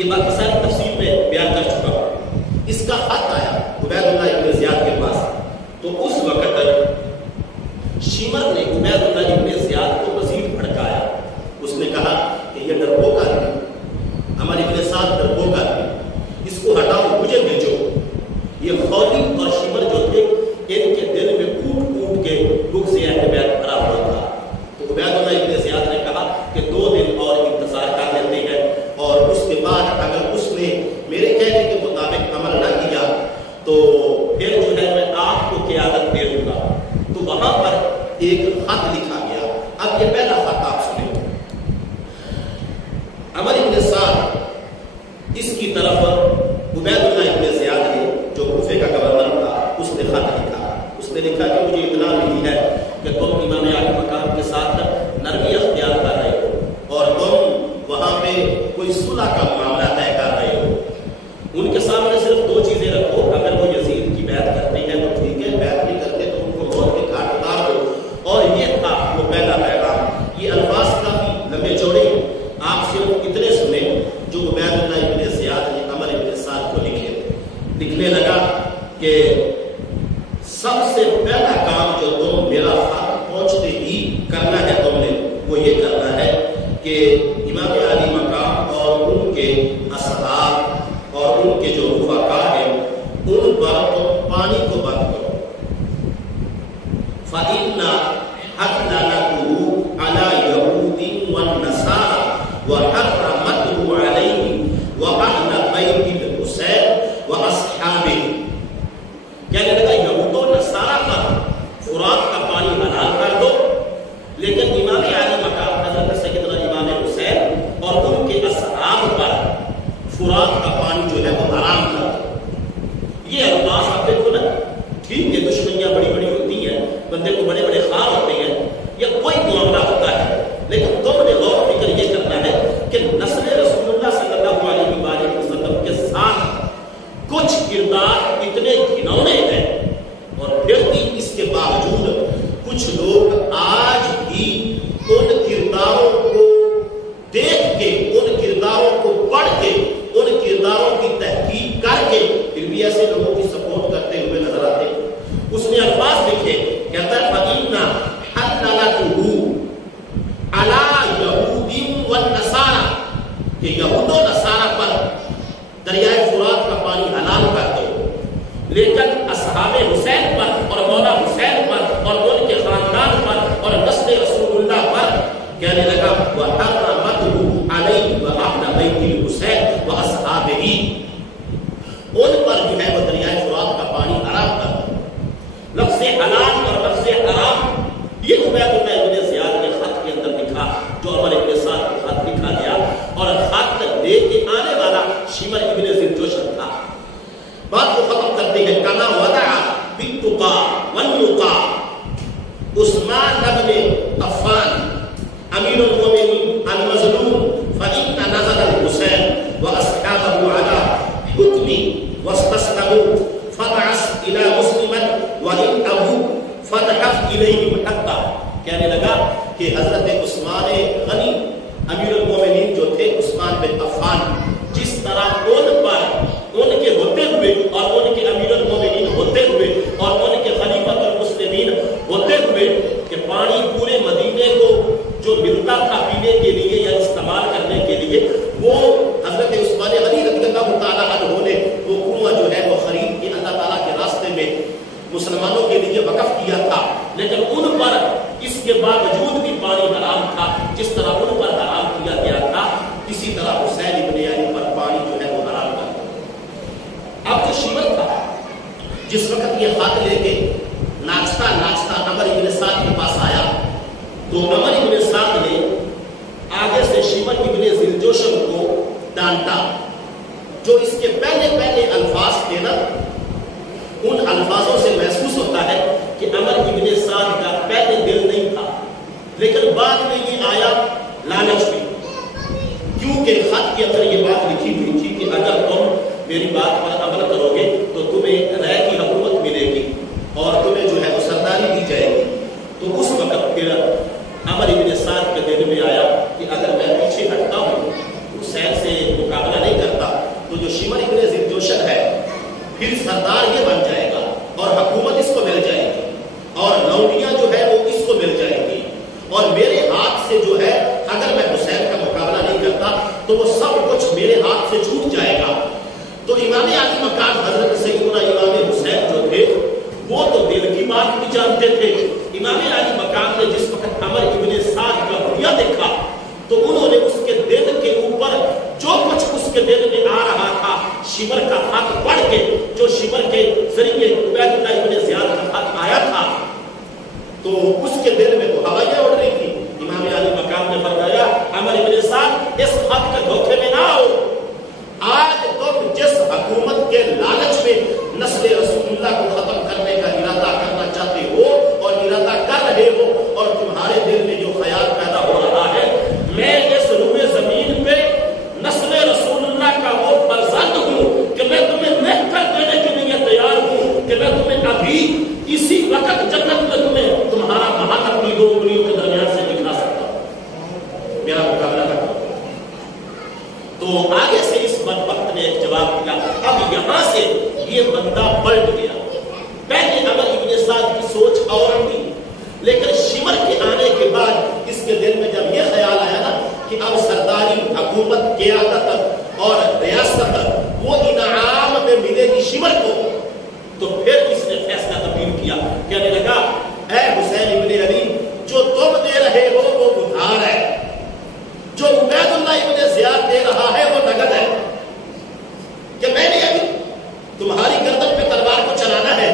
یہ باقی ساری تفصیل میں بیان کر چکا ہوں. اس کا خط آیا عبید اللہ ابن زیاد کے پاس. تو اس وقت شیمر نے عبید اللہ ابن زیاد کو مزید بھڑکایا. اس نے کہا کہ یہ ڈرپوک آدمی، ہمارے ابن سعد ڈرپوک آدمی، اس کو ہٹاؤ، مجھے بھیجو. یہ خولی اور شیمر جو تھے ان کے دل میں کوٹ کوٹ کے بغض اہل بیت بھرا ہوا تھا. تو عبید اللہ ابن زیاد نے کہا کہ 2 دن اور انتظار کر لیتے ہیں، اور اس کے بعد اگر اس نے میرے کہنے کے مطابق عمل نہ کیا تو پھر جو ہے میں آپ کو قیادت دے دوں گا. تو وہاں پر ایک خط لکھا گیا. اب یہ پہلا خط آپ سنیں. عمر ابن سعد اس کی طرف عبید اللہ ابن زیاد نے جو کوفے کا گورنر تھا اس نے خط لکھا. اس نے لکھا کہ مجھے اطلاع ملی ہے کہ تم امام علی مقام کے ساتھ نرمی اختیار کر رہے ہو اور تم وہاں پہ کوئی صلح کا معاملہ طے کر رہے ہو. ان کے سامنے صرف 2 چیزیں رکھو. اگر وہ یزید کی بیعت کرتے ہیں تو ٹھیک ہے، بیعت نہیں کرتے تو ان کو موت کے گھاٹ اتار دو. اور یہ تھا وہ پہلا پیغام. یہ الفاظ کافی لمبے چوڑے ہیں، آپ صرف اتنے سنیں جو عبید اللہ ابن زیاد نے عمر ابن سعد کو لکھے. لکھنے لگا کہ سب سے پہلا کام جو تم میرا خط پہنچتے ہی کرنا ہے تم نے وہ یہ کرنا ہے کہ امام علی مقام اور ان کے اصحاب اور ان کے جو رفقا ہیں ان پر تم پانی کو بند کرو. فَإِنَّ حَلَّلَتُهُ عَلَى يَهُودٍ وَالنَّصَارَىٰ وَحَرَّمَتْهُ عَلَيْهِ وَأَهْلَ بَيْتِ الْحُسَيْنِ وَأَصْحَابِهِ. کہنے لگا یہود و نصارہ پر فرات کا پانی حلال کر دو، لیکن امام علی مقام حضرت سیدنا امام حسین اور ان کے اصحاب پر فرات کا پانی جو ہے وہ حرام کر دو. یہ الفاظ آپ دیکھو نا، ٹھیک ہے دشمنیاں بڑی بڑی ہوتی ہیں، بندے کو بڑے بڑے خواب ہوتے ہیں یا کوئی معاملہ ہوتا ہے، لیکن تم نے غور و فکر یہ کرنا ہے کہ نسل رسول اللہ صلی اللہ علیہ وآلہ وسلم کے ساتھ کچھ کردار اتنے گھنونے ہیں اور پھر بھی اس کے باوجود کچھ لوگ آج بھی ان کرداروں کو دیکھ کے، ان کرداروں کو پڑھ کے، ان کرداروں کی تحقیق کر کے پھر بھی ایسے لوگوں کی سپورٹ کرتے ہوئے نظر آتے ہیں. اس نے الفاظ لکھے، کہتا ہے فَإِنَّ حَلَّلَتُهُ عَلَى يَهُودٍ وَالنَّصَارَىٰ کہ یہود و نصارہ پر دریائے فرات کا پانی حلال کر دو، لیکن اصحاب حسین پر اور مولا حسین پر اور ان کے خاندان پر اور نسل رسول اللہ پر کہنے لگا وَحَرَّمَتْهُ عَلَيْهِ وَأَهْلَ بَيْتِ الْحُسَيْنِ وَأَصْحَابِهِ. ان پر جو ہے وہ دریائے فرات کا پانی حرام کر دو. لفظ حلال اور لفظ حرام یہ عبید اللہ ابن زیاد نے خط کے اندر لکھا جو عمر ابن سعد کے خط لکھا گیا، اور خط لے کے آنے والا شیمر ابن ذوالجوشن تھا. بات کو ختم کرتے ہیں. کما وضع بالتقى والنقى عثمان بن عفان امیر المؤمنین المظلوم فإن نزل الحسین واصحابه على حكم واستسلموا فبعث الى مسلما وان ابوا فدحف اليهم حتى. کہنے لگا کہ حضرت عثمان غنی امیر المؤمنین جو تھے عثمان بن عفان، جس طرح ان پر ان کے ہوتے ہوئے اور ان کے امیر المؤمنین ہوتے ہوئے اور ان کے خلیفۃ المسلمین ہوتے ہوئے کہ پانی پورے مدینے کو جو ملتا تھا پینے کے لیے یا استعمال کرنے کے لیے، وہ حضرت عثمان غنی رضی اللہ تعالیٰ عنہ نے وہ کنواں جو ہے وہ خرید کے اللہ تعالیٰ کے راستے میں مسلمانوں کے لیے وقف کیا تھا، لیکن ان پر اس کے باوجود بھی پانی حرام تھا. جس طرح ان پر حرام کیا گیا تھا اسی طرح حسین ابن علی پر پانی جو ہے وہ حرام کر دیا. اب جو شیمر تھا جس وقت یہ خط لے کے ناچتا ناچتا عمر ابن سعد کے پاس آیا تو عمر ابن سعد نے آگے سے شیمر ابن ذوالجوشن کو ڈانٹا. جو اس کے پہلے پہلے الفاظ تھے نا، ان الفاظوں سے محسوس ہوتا ہے کہ عمر ابن سعد کا پہلے دل نہیں تھا، لیکن بعد میں یہ آیا لالچ میں، کیونکہ خط کے اندر یہ بات لکھی ہوئی تھی کہ اگر تم میری بات پر عمل کرو گے تو تمہیں رائے کی حکومت ملے گی اور تمہیں جو ہے وہ سرداری دی جائے گی. تو اس وقت پھر عمر ابن سعد کے دل میں آیا کہ اگر میں پیچھے ہٹتا ہوں، حسین سے مقابلہ نہیں کرتا پھر سردار یہ بن جائے گا اور حکومت اس کو مل جائے گی اور لونڈیاں جو ہے وہ اس کو مل جائے گی اور میرے ہاتھ سے جو ہے اگر میں حسین کا مقابلہ نہیں کرتا تو وہ سب کچھ میرے ہاتھ سے چھوٹ جائے گا. تو امام علی مقام حضرت سیدنا امام حسین جو تھے وہ تو دل کی بات بھی جانتے تھے. امام علی مقام نے جس وقت عمر ابن سعد کا حلیہ دیکھا تو انہوں نے اس کے دل کے اوپر جو کچھ اس کے دل میں آ رہا تھا شمر کا خط پڑھ کے جو شمر کے ذریعے عبید اللہ ابن زیاد کا خط آیا تھا تو اس کے دل میں تو ہوائیں اڑ رہی تھی. امام علی مقام نے فرمایا عمر ابن سعد اس خط کے دھوکے میں نہ آؤ. آج تم جس حکومت کے لالچ میں نسل رسول اللہ کو ختم کرنے کا ارادہ کرنا چاہتے ہو اور ارادہ کر رہے ہو اور تمہارے دل میں جو خیال پیدا ہو رہا ہے میں اس روئے زمین پہ نسل رسول اللہ کا وہ فرزند ہوں کہ میں تمہیں نہیں کر دینے کے لیے تیار ہوں کہ میں تمہیں ابھی اسی وقت جنت میں تمہیں تمہارا ہاتھ اپنی دو انگلیوں کے درمیان سے دکھا سکتا ہوں. میرا مقابلہ کرتا ہوں. تو آگے سے اس بدبخت نے ایک جواب دیا. اب یہاں سے یہ بندہ پلٹ گیا. پہلے عمر ابن سعد کی سوچ اور تھی لیکن شمر کے آنے کے بعد اس کے دل میں جب یہ خیال آیا نا کہ اب سرداری حکومت قیادت اور ریاست وہ انعام میں ملے گی شمر کو تو پھر اس نے فیصلہ تبدیل کیا. کہنے لگا اے حسین ابن علی جو تم دے رہے ہو وہ ادھار ہے جو عبید اللہ ابن زیاد دے رہا ہے وہ نقد ہے کہ میں نے ابھی تمہاری گردن پہ تلوار کو چلانا ہے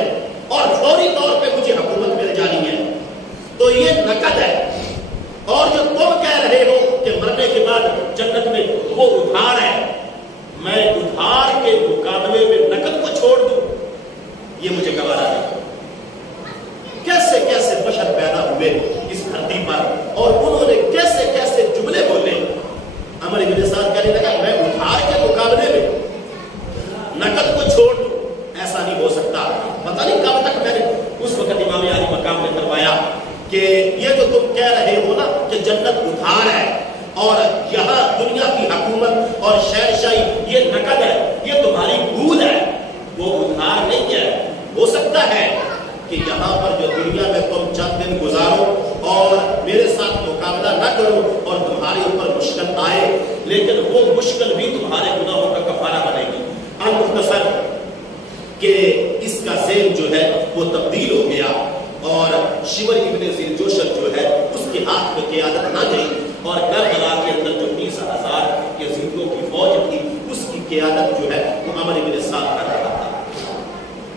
اور فوری طور پہ مجھے حکومت مل جانی ہے تو یہ نقد ہے اور جو تم کہہ رہے ہو کہ مرنے کے بعد جنت میں وہ ادھار ہے. میں ادھار کے مقابلے میں نقد کو چھوڑ دوں یہ مجھے گوارا نہیں. کیسے کیسے بشر پیدا ہوئے اس دھرتی پر اور انہوں نے کیسے کیسے جملے بولے. عمر ابن سعد کہنے لگا میں ادھار کے مقابلے میں نقد کو چھوڑ دوں ایسا نہیں ہو سکتا. پتہ نہیں کب تک میں نے اس وقت امام علی مقام نے کروایا کہ یہ جو تم کہہ رہے ہو نا کہ جنت ادھار ہے اور یہاں دنیا کی حکومت اور شہنشاہی یہ نقد ہے یہ تمہاری بھول ہے وہ ادھار نہیں ہے. ہو سکتا ہے کہ یہاں پر جو دنیا میں تم چند دن گزارو اور میرے ساتھ مقابلہ نہ کرو اور تمہارے اوپر مشکل آئے لیکن وہ مشکل بھی تمہارے گناہوں کا کفارہ بنے گی. المختصر کہ اس کا ذہن جو ہے وہ تبدیل ہو گیا اور شمر ابن ذیلجوشن جو ہے اس کے ہاتھ میں قیادت نہ گئی اور کربلا کے اندر جو 20,000 یزیدیوں کی فوج تھی اس کی قیادت جو ہے وہ عمر ابن سعد کر رہا تھا.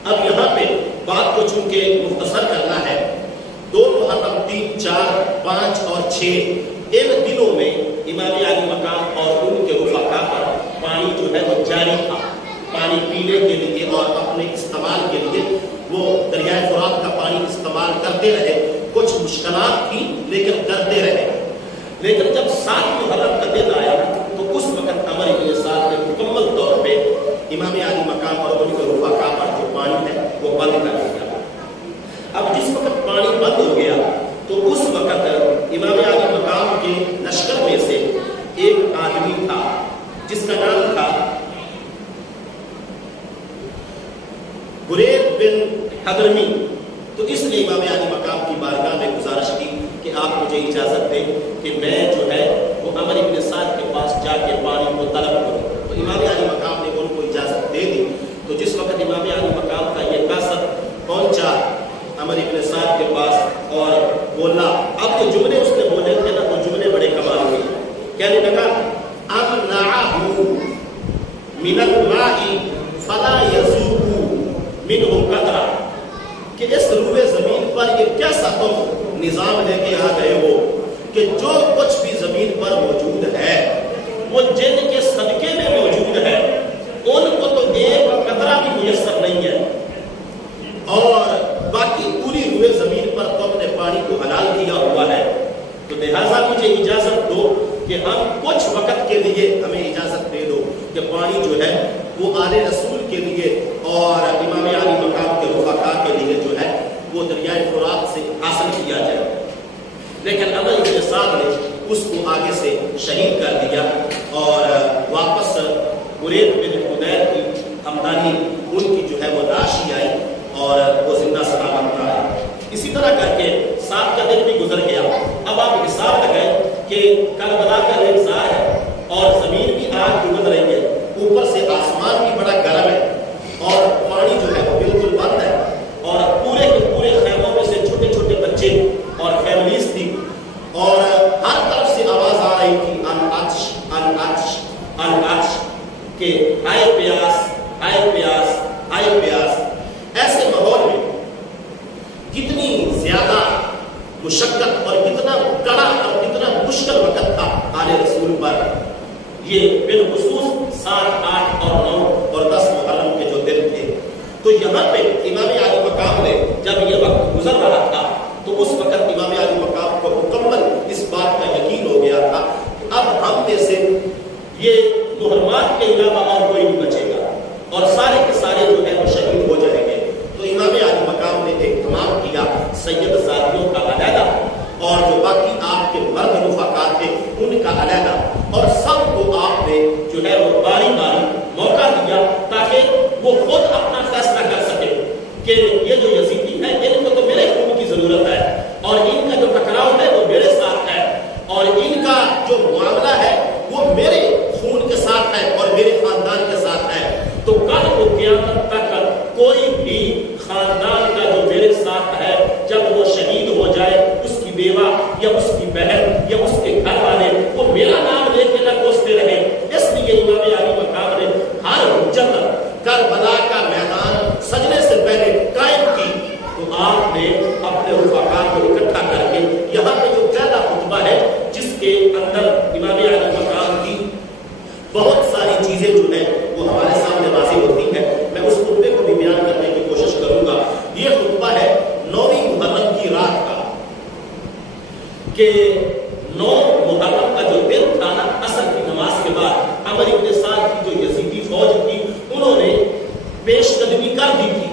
اب یہاں پہ بات کو چونکہ مختصر کرنا ہے 2 محرم 3 4 5 اور 6 ان دنوں میں امام علی مقام اور ان کے رفقا پر پانی جو ہے وہ جاری تھا. پانی پینے کے لیے اور اپنے استعمال کے لیے وہ دریائے فرات کا پانی استعمال کرتے رہے. کچھ مشکلات تھی لیکن کرتے رہے. لیکن جب 7 محرم کا دن آیا تو اس وقت عمر ابن سعد نے مکمل طور پہ امام علی مقام اور ان کے رفقا پر جو پانی ہے وہ بند کر دیا. اب جس وقت پانی بند ہو گیا تو اس وقت امام علی مقام کے لشکر میں سے ایک آدمی تھا جس کا نام تھا برید بن حضرمی. تو اس نے امام علی مقام کی بارگاہ میں گزارش کی کہ آپ مجھے اجازت دیں کہ میں جو ہے وہ عمر ابن سعد کے پاس جا کے پانی کو طلب کروں. تو امام علی مقام نے ان کو اجازت دے دی. تو جس وقت امام علی مقام کا یہ قاصد پہنچا عمر ابن سعد کے پاس اور بولا اب جو جملے اس نے بولے تھے نا وہ جملے بڑے کمال ہوئے. کہنے لگا امنعہ من الماء فلا یذوق منہ قطرہ کہ اس روئے زمین پر یہ کیسا تم نظام لے کے آ گئے ہو کہ جو کچھ بھی زمین پر موجود ہے وہ جن کے صدقے میں موجود ہے ان کو تو ایک قطرہ بھی میسر نہیں ہے اور باقی پوری روئے زمین پر تم نے پانی کو حلال کیا ہوا ہے. تو لہٰذا مجھے اجازت دو کہ ہم کچھ وقت کے لیے ہمیں اجازت دے دو کہ پانی جو ہے وہ آل رسول کے لیے اور امام علی مقام کے رفقا کے لیے جو ہے وہ دریائے فرات سے حاصل کیا جائے. لیکن عمر ابن سعد نے اس کو آگے سے شہید کر دیا اور واپس برید بن حدیر کی آمدانی ان کی جو ہے کہ آئے پیاس آئے پیاس آئے پیاس. ایسے ماحول میں کتنی زیادہ مشقت اور کتنا کڑا اور کتنا مشکل وقت تھا آل رسول پر. یہ بالخصوص 7, 8 اور 9 اور 10 محرم کے جو دن تھے. تو یہاں پہ امام عالی مقام نے جب یہ وقت گزر رہا تھا تو اس وقت امام عالی مقام کو مکمل اس بات کا یقین ہو گیا تھا کہ اب ہم میں سے یہ محرمات کے علاوہ اور کوئی نہیں بچے گا اور سارے کے سارے جو ہے وہ شہید ہو جائیں گے. تو امام عالی مقام نے اہتمام کیا سید زادیوں کا علیحدہ اور جو باقی آپ کے مرد رفقا تھے ان کا علیحدہ، اور سب کو آپ نے جو ہے وہ باری باری موقع دیا تاکہ وہ خود اپنا فیصلہ کر سکے کہ یہ جو یزیدی ہے ان کو تو میرے خون کی ضرورت ہے اور ان کا جو ٹکراؤ ہے وہ میرے ساتھ ہے اور ان کا جو معاملہ ہے وہ میرے خون کے ساتھ ہے اور میرے خاندان کے ساتھ ہے. تو کل وہ قیامت تک کوئی بھی خاندان کا جو میرے ساتھ ہے جب وہ شہید ہو جائے اس کی بیوہ یا اس کی بہن یا اس کے گھر والے وہ میرا نام لے کے نہ کوستے رہے. اس لیے امام علی مقام نے ہر حجت کربلا کا میدان سجنے سے پہلے قائم کی. تو آپ نے اپنے رفقا کو اکٹھا کر کے یہاں پہ جو پہلا خطبہ ہے جس کے اندر امام علی مقام کی بہت ساری چیزیں جو ہیں وہ ہمارے سامنے واضح ہوتی ہیں. میں اس خطبے کو بھی بیان کرنے کی کوشش کروں گا. یہ خطبہ ہے 9ویں محرم کی رات کا کہ 9 محرم کا جو دن تھا نا عصر کی نماز کے بعد عمر ابن سعد کی جو یزیدی فوج تھی انہوں نے پیش قدمی کر دی تھی،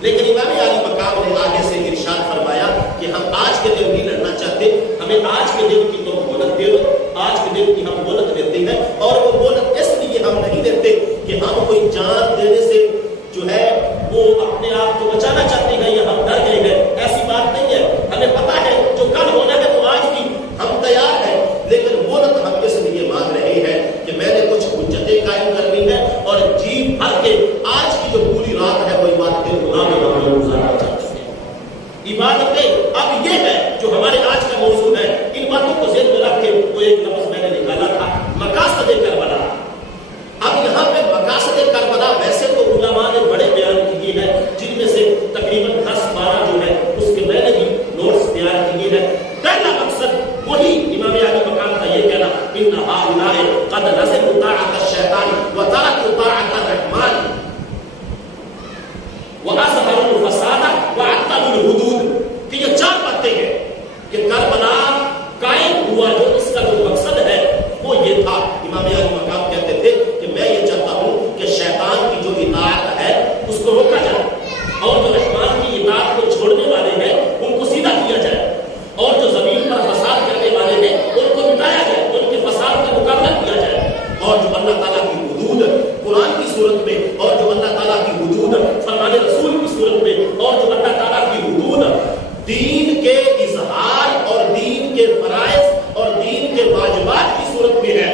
لیکن امام علی مقام نے آگے سے ارشاد فرمایا کہ ہم آج کے دن نہیں لڑنا چاہتے، ہمیں آج کے دن کی تو مہلت دے دو. آج کے دن کی ہم مہلت دیتے ہیں اور وہ مہلت اس لیے ہم نہیں دیتے کہ ہم کوئی جان دینے سے جو ہے وہ اپنے آپ کو بچانا چاہتے ہیں یا ہم ڈر گئے ہیں. ایسی بات نہیں ہے. ہمیں پتا ہے جو کل ہونا ہے وہ آج بھی ہم تیار ہیں، لیکن مہلت ہم اس لیے مانگ رہے ہیں کہ میں نے کچھ حجتیں قائم کرنی ہے اور جی بھر کے آج کی جو پوری رات ہے وہ عبادت خدا میں ہم لوگ گزارنا چاہتے ہیں. عبادتیں اب یہ ہے جو ہمارے آج کا موضوع ہے. ان باتوں کو ذہن میں رکھ کے وہ ایک لفظ میں نے نکالا تھا مقاصد کربلا. اب یہاں پہ مقاصد کربلا ویسے تو علماء نے بڑے بیان کیے ہیں جن میں سے تقریباً 10-12 جو ہے اس کے میں نے بھی نوٹس تیار کیے ہیں. پہلا مقصد وہی امام علی مقام کا یہ کہنا ان هؤلاء قد نزلوا طاعة الشیطان وتركوا طاعة الرحمن وأظهروا الفساد وعطلوا الحدود. کہ یہ 4 باتیں ہیں کہ کربلا قائم ہوا جو اس کا جو مقصد ہے وہ یہ تھا. امام علی مقام کہتے تھے کہ میں یہ چاہتا ہوں کہ شیطان کی جو اطاعت ہے اس کو روکا جائے اور جو رحمان کی اطاعت کو چھوڑنے والے ہیں ان کو سیدھا کیا جائے اور جو زمین پر فساد کرنے والے ہیں ان کو مٹایا جائے، ان کے فساد کا مقابلہ کیا جائے. اور جو اللہ تعالیٰ کی حدود قرآن کی صورت میں اور جو اللہ تعالیٰ کی حدود فرمان رسول کی صورت میں اور جو اللہ تعالیٰ کی حدود دین کے اظہار اور دین کے فرائض اور دین کے واجبات کی صورت میں ہے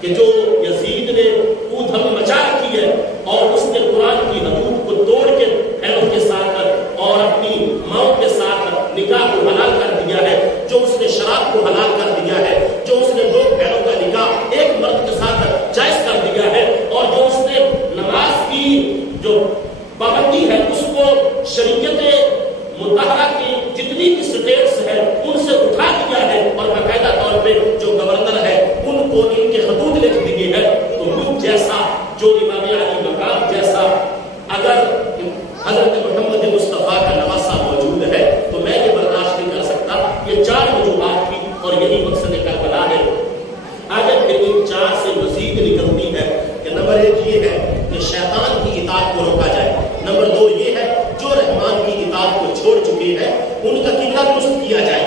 کہ جو یزید نے اودھ ہم مچا رکھی ہے اور اس نے قرآن کی حدود کو توڑ کے بہنوں کے ساتھ اور اپنی ماؤں کے ساتھ نکاح کو حلال کر دیا ہے، جو اس نے شراب کو حلال کر دیا ہے، جو اس نے 2 بہنوں کا نکاح ایک مرد کے ساتھ جائز کر دیا ہے اور جو اس نے نماز کی جو پابندی ہے اس کو شریعت مطہرہ کی جتنی بھی سٹیٹس ہیں ان سے اٹھا دیا ہے اور باقاعدہ طور پہ جو گورنر ہے ان کو ان کے حدود لکھ دیے ہے. تو مجھ جیسا جو امام علی مقام جیسا اگر حضرت محمد مصطفیٰ کا نواسہ موجود ہے تو میں یہ برداشت نہیں کر سکتا. یہ 4 وجوہات تھی اور یہی مقصد کربلا ہے. آگے پھر ان 4 سے مزید نکلتی ہے کہ نمبر 1 یہ ہے کہ شیطان کی اطاعت کو روکا جائے. نمبر 2 یہ ہے جو رحمان کی اطاعت کو چھوڑ چکے ہیں ان کا قبلہ درست کیا جائے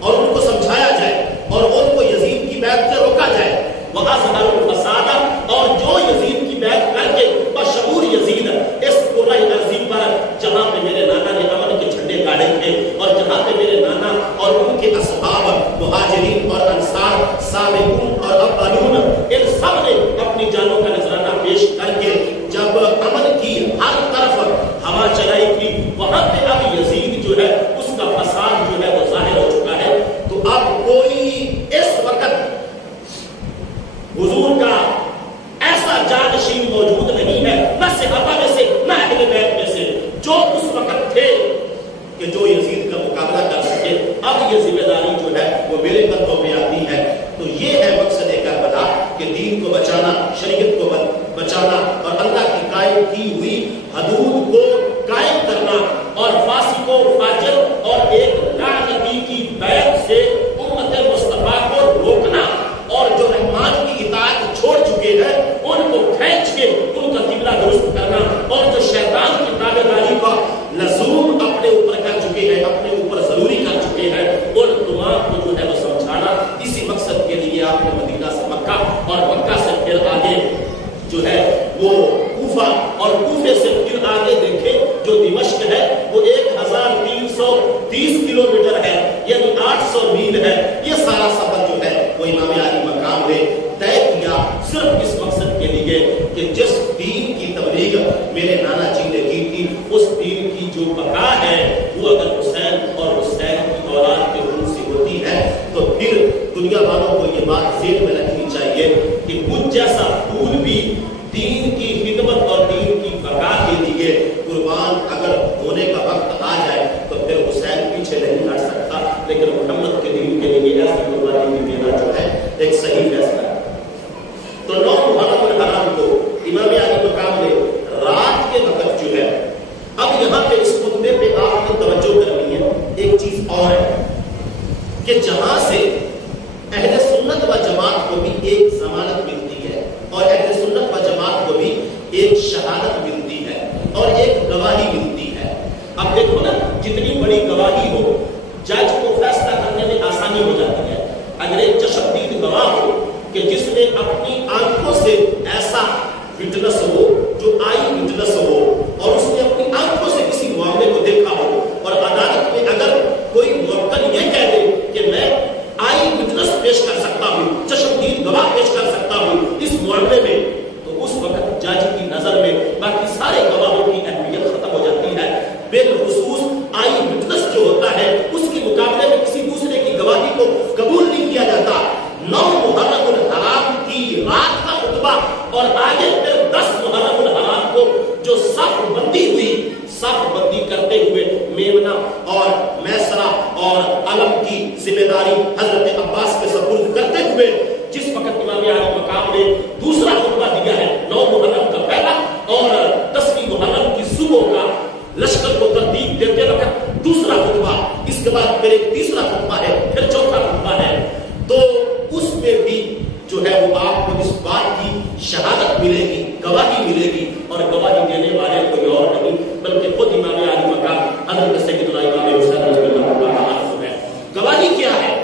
اور ان کو سمجھایا جائے اور ان کو یزید کی بیعت سے روکا جائے. وَأَظْهَرُوا الْفَسَادَ اور جو یزید کی بیعت کر کے بشعور یزید اس قرۂ ارضی پر جہاں پہ میرے نانا نے امن کے جھنڈے گاڑے تھے اور جہاں پہ میرے نانا اور ان کے اصحاب مہاجرین اور انصار سابقون اور اولون ان سب نے اپنی جانوں کا نذرانہ پیش کر کے جب امن کی ہر طرف ہوا چلائی تھی وہاں پہ اب یزید جو ہے اس کا فساد جو ہے وہ ظاہر ہو چکا ہے. تو اب کوئی اس وقت حضور کا ایسا جانشین جانشین موجود نہیں ہے، نہ صحابہ میں سے نہ اہل بیت میں سے جو اس وقت تھے کہ جو یزید کا مقابلہ کر سکے۔ اب یہ ذمہ داری جو ہے وہ میرے قدموں پہ آتی ہے۔ تو یہ ہے مقصد کربلا کہ دین کو بچانا، شریعت کو بچانا اور اللہ کی قائم کی ہوئی حدود کو قائم کرنا اور فاسق و فاجر اور ایک لعنتی کی بیعت سے امت مصطفیٰ کو روکنا، اور جو رحمان کی اطاعت چھوڑ چکے ہیں ان کو کھینچ کے ان کا قبلہ درست کرنا، اور جو شیطان کی تابعداری کا لزوم اپنے اوپر کر چکے ہیں، اپنے اوپر ضروری کر چکے ہیں، ان تمام کو جو ہے وہ سمجھانا۔ اسی مقصد کے لیے آپ نے مدینہ سے مکہ اور مکہ سے پھر آگے جو ہے وہ کوفہ، اور کوفے سے پھر آگے دیکھیں جو دمشق ہے وہ 1330 کلومیٹر ہے، یعنی 800 میل ہے۔ یہ سارا سفر جو ہے وہ امام علی مقام نے طے کیا صرف اس مقصد کے لیے کہ جس دین کی تبلیغ میرے نانا جی نے کی تھی، اس دین کی جو بقا ہے وہ اگر حسین اور حسین کی اولاد کے خون سے ہوتی ہے تو پھر دنیا والوں کو یہ بات ذہن میں رکھنی چاہیے کہ مجھ جیسا پھول بھی دین کی خدمت اور دین کی بقا کے لیے قربان اگر ہونے کا وقت آ جائے تو پھر حسین پیچھے نہیں ہٹ سکتا، لیکن محمد کے دین کے لیے ایسی قربانی بھی دینا جو ہے ایک صحیح فیصلہ ہے۔ تو 9 محرم الحرام کو امام علی مقام نے رات کے وقت جو ہے، اب یہاں پہ اس خطبے پہ آپ نے توجہ کرنی ہے ایک چیز اور ہے کہ جہاں سے اہل سنت و جماعت کو بھی ایک ضمانت ملتی ہے اور اہل سنت و جماعت کو بھی ایک شہادت ملتی ہے اور ایک گواہی ملتی ہے۔ اب دیکھو نا، جتنی بڑی گواہی ہو جج کو فیصلہ کرنے میں آسانی ہو جاتی ہے۔ اگر ایک چشمدید گواہ ہو کہ جس نے اپنی آنکھوں سے ایسا وٹنس ہو جو آئی وٹنس ہو اور اس نے اپنی آنکھوں سے کسی معاملے کو دیکھا ہو، اور عدالت میں اگر کوئی موکل یہ کہہ دے کہ میں آئی وٹنس پیش کر سکتا ہوں، چشمدید گواہ پیش کر سکتا ہوں اس معاملے میں، تو اس وقت جج کی نظر میں باقی سارے گواہوں کی اہمیت ختم ہو جاتی ہے۔ بالخصوص آئی وٹنس جو ہوتا ہے اس کے مقابلے میں کسی دوسرے کی گواہی کو قبول نہیں کیا جاتا۔ 9 محرم الحرام کی رات کا خطبہ اور آگے پھر 10 محرم الحرام کو جو صف بندی ہوئی، صف بندی کرتے ہوئے میمنہ اور میسرہ اور علم کی ذمہ داری حضرت عباس کے سپرد کرتے ہوئے جس وقت امام علی مقام نے دوسرا خطبہ دیا ہے 9 محرم کا پہلا اور 10 محرم کی صبح کا لشکر کو ترتیب دیتے وقت دوسرا خطبہ، اس کے بعد پھر ایک تیسرا خطبہ ہے، پھر چوتھا خطبہ ہے، تو اس میں بھی جو ہے وہ آپ کو اس بات کی شہادت ملے گی، گواہی ملے گی، اور گواہی دینے والے کوئی اور نہیں بلکہ خود امام علی مقام حضرت سیدنا امام حسین رضی اللہ عنہ ہے۔ گواہی کیا ہے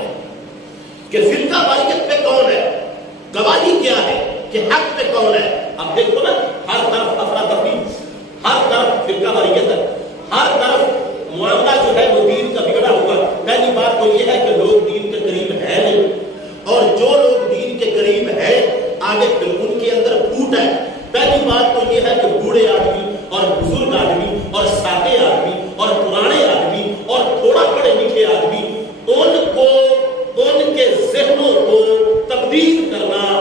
کہ فرقہ واریت پہ کون ہے، گواہی کیا ہے کہ حق پہ کون ہے۔ اب دیکھو نا، ہر طرف افراتفری، ہر طرف فرقہ واریت ہے، ہر طرف معاملہ جو ہے وہ دین کا بگڑا ہوا۔ پہلی بات تو یہ ہے کہ لوگ دین کے قریب ہے نہیں، اور جو لوگ دین کے قریب ہے آگے پھر ان کے اندر پھوٹ ہے۔ پہلی بات تو یہ ہے کہ بوڑھے آدمی اور بزرگ آدمی اور سادے آدمی اور پرانے آدمی اور تھوڑا پڑھے لکھے آدمی، ان کو ان کے ذہنوں کو تبدیل کرنا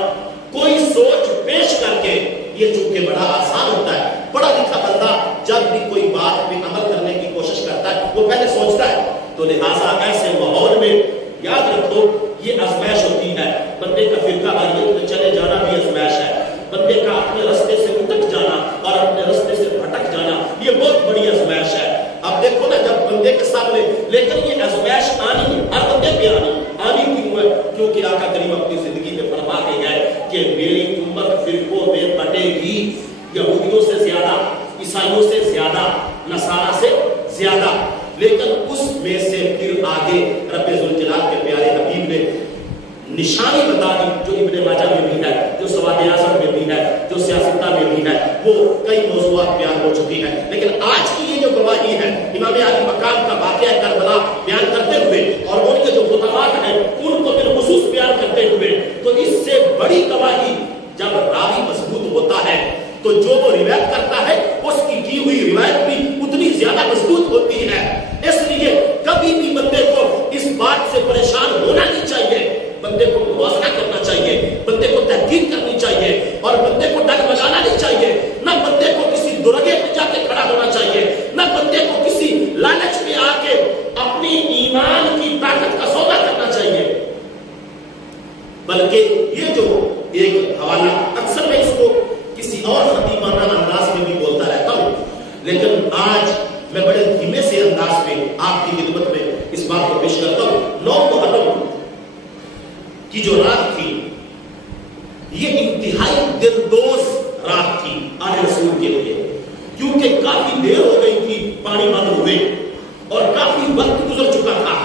کوئی سوچ پیش کر کے، یہ چونکہ بڑا آسان ہوتا ہے۔ پڑھا لکھا بندہ جب بھی کوئی بات پہ عمل کرنے کی کوشش کرتا ہے وہ پہلے سوچتا ہے، تو لہٰذا ایسے ماحول میں یاد رکھو یہ آزمائش ہوتی ہے۔ بندے کا فرقہ واریت میں چلے جانا بھی آزمائش ہے، بندے کا اپنے رستے سے اٹک جانا اور اپنے رستے سے بھٹک جانا یہ بہت بڑی آزمائش ہے۔ اب دیکھو نا، جب بندے کے سامنے، لیکن یہ آزمائش آنی ہے، ہر بندے پہ آنی کیوں ہے؟ کیونکہ آقا کریم اپنی زندگی میں فرما کے گئے کہ میری امت فرقوں میں بٹے گی، یہودیوں سے زیادہ، عیسائیوں سے زیادہ، نصارہ سے زیادہ، لیکن اس میں سے پھر آگے رب ذوالجلال کے پیارے حبیب نے نشانی بتا دی جو ابن ماجہ میں بھی ہے، جو سواد اعظم میں بھی ہے، جو سیاستہ میں بھی ہے، وہ کئی موضوعات بیان ہو چکی ہیں۔ لیکن آج کی یہ جو گواہی ہے امام علی مقام کا واقعہ کربلا بیان کرتے ہوئے اور ان کے جو خطبات ہیں ان کو بالخصوص بیان کرتے ہوئے، تو اس سے بڑی گواہی جب راوی مضبوط ہوتا ہے تو جو وہ روایت کرتا ہے اس کی ہوئی روایت بھی اتنی زیادہ مضبوط ہوتی ہے۔ اس لیے کبھی بھی بندے کو اس بات سے پریشان ہونا نہیں چاہیے، بندے کو موازنہ کرنا چاہیے، بندے کو تحقیق کرنی چاہیے اور بندے کو ڈگمگانا نہیں آج میں بڑے دھیمے سے انداز میں آپ کی خدمت میں اس بات کو پیش کرتا ہوں. 9 محرم کی جو رات تھی یہ انتہائی دلدوز رات تھی آل رسول کے لیے، کیونکہ کافی دیر ہو گئی تھی پانی بند ہوئے اور کافی وقت گزر چکا تھا.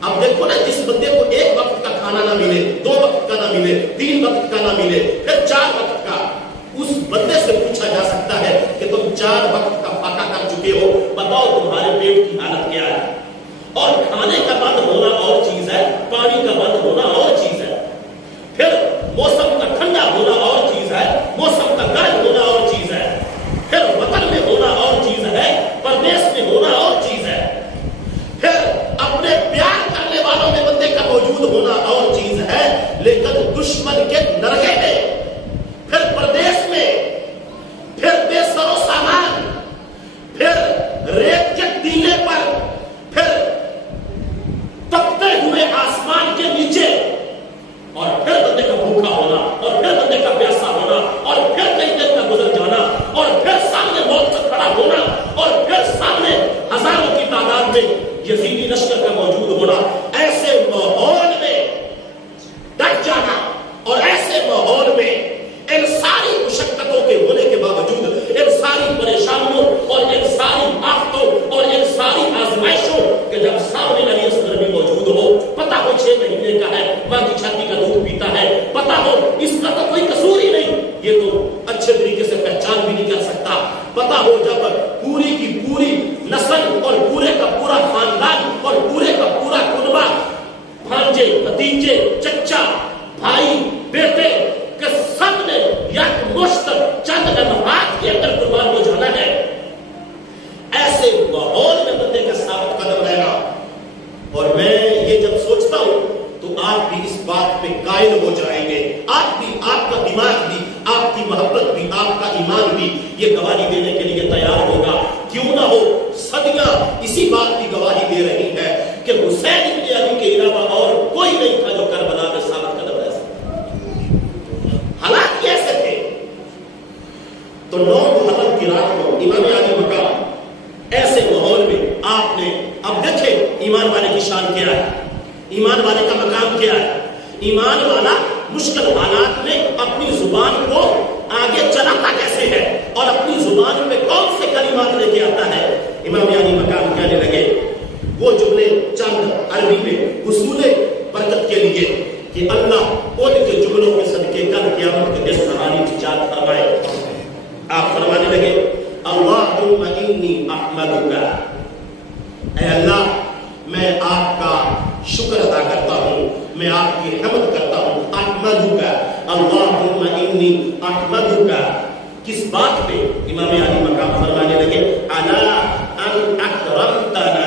اب دیکھو نا، جس بندے کو 1 وقت کا کھانا نہ ملے، 2 وقت کا نہ ملے، 3 وقت کا نہ ملے، پھر 4 وقت کا، اس بندے سے پوچھا جا سکتا ہے کہ تم 4 وقت کا فاقہ کر چکے ہو، بتاؤ تمہارے پیٹ کی حالت کیا ہے. اور کھانے کا بند ہونا اور چیز ہے، پانی کا بند ہونا اور چیز ہے، پھر موسم کا ٹھنڈا ہونا اور چیز ہے، موسم کا گرم ہونا اور چیز ہے، پھر وطن میں ہونا اور چیز ہے، پردیس میں ہونا اور چیز ہے، پھر اپنے پیار کرنے والوں میں بندے کا موجود ہونا اور چیز ہے، لیکن دشمن کے نرگے میں، پھر پردیس میں، پھر بے سر و سامان، پھر ریت کے ٹیلے پر، پھر تپتے ہوئے آسمان کے نیچے، اور پھر بندے کا بھوکا ہونا، اور پھر بندے کا پیاسا ہونا، اور پھر کئی دن کا گزر جانا، اور پھر سامنے موت کا کھڑا ہونا، اور پھر سامنے ہزاروں کی تعداد میں یزیدی لشکر کا موجود ہونا. ایسے ماحول میں ڈٹ جانا اور ایسے ماحول میں ان ساری مشقتوں کے ہونے کے باوجود، ان ساری پریشانیوں اور ان ساری آفتوں اور ان ساری آزمائشوں کہ جب سامنے علی اصغر بھی موجود ہو، پتا ہو 6 مہینے کا ہے، ماں کی چھاتی کا دودھ پیتا ہے، پتا ہو اس کا تو کوئی قصور ہی نہیں، یہ تو اچھے طریقے سے پہچان بھی نہیں کر سکتا، پتا ہو جب پوری کی پوری نسل اور پورے کا پورا خاندان اور پورے کا پورا کنبہ، بھانجے، بھتیجے، چچا، بھائی، بیٹے کہ سب نے یک مشت چند لمحات کے اندر قربان ہو جانا ہے. ایسے ماحول میں بندے کا ثابت قدم رہنا. اور میں یہ جب سوچتا ہوں تو آپ بھی اس بات پہ قائل ہو جائیں گے، آپ بھی، آپ کا دماغ بھی، آپ کی محبت بھی، آپ کا ایمان بھی یہ گواہی دینے کے لیے تیار ہوگا. کیوں نہ ہو، صدیاں اسی بات کی گواہی دے رہی ہے کہ حسین ابن علی کے علاوہ اور کوئی نہیں تھا جو کربلا میں ثابت قدم رہ سکتا. حالات کیسے تھے؟ تو 9 محرم کی رات کو امام علی مقام ایسے ماحول میں آپ نے، اب دیکھیں ایمان والے کی شان کیا ہے، ایمان والے کا مقام کیا ہے. ایمان والا مشکل حالات میں اپنی زبان کو آگے چلاتا کیسے ہے اور اپنی زبان پہ کون سے کلمات لے کے آتا ہے. امام علی مقام کہنے لگے وہ جملے چند عربی میں حصول برکت کے لیے کہ اللہ ان کے جملوں کے صدقے کل قیامت کے دن ہماری نجات فرمائے. آپ فرمانے لگے اللہم انی احمدک، اے اللہ میں آپ کا شکر ادا کرتا ہوں، میں آپ کی حمد کرتا ہوں. احمدک، اللہم انی احمدک، کس بات پہ؟ امام علی مقام فرمانے لگے علی ان اکرمتنا،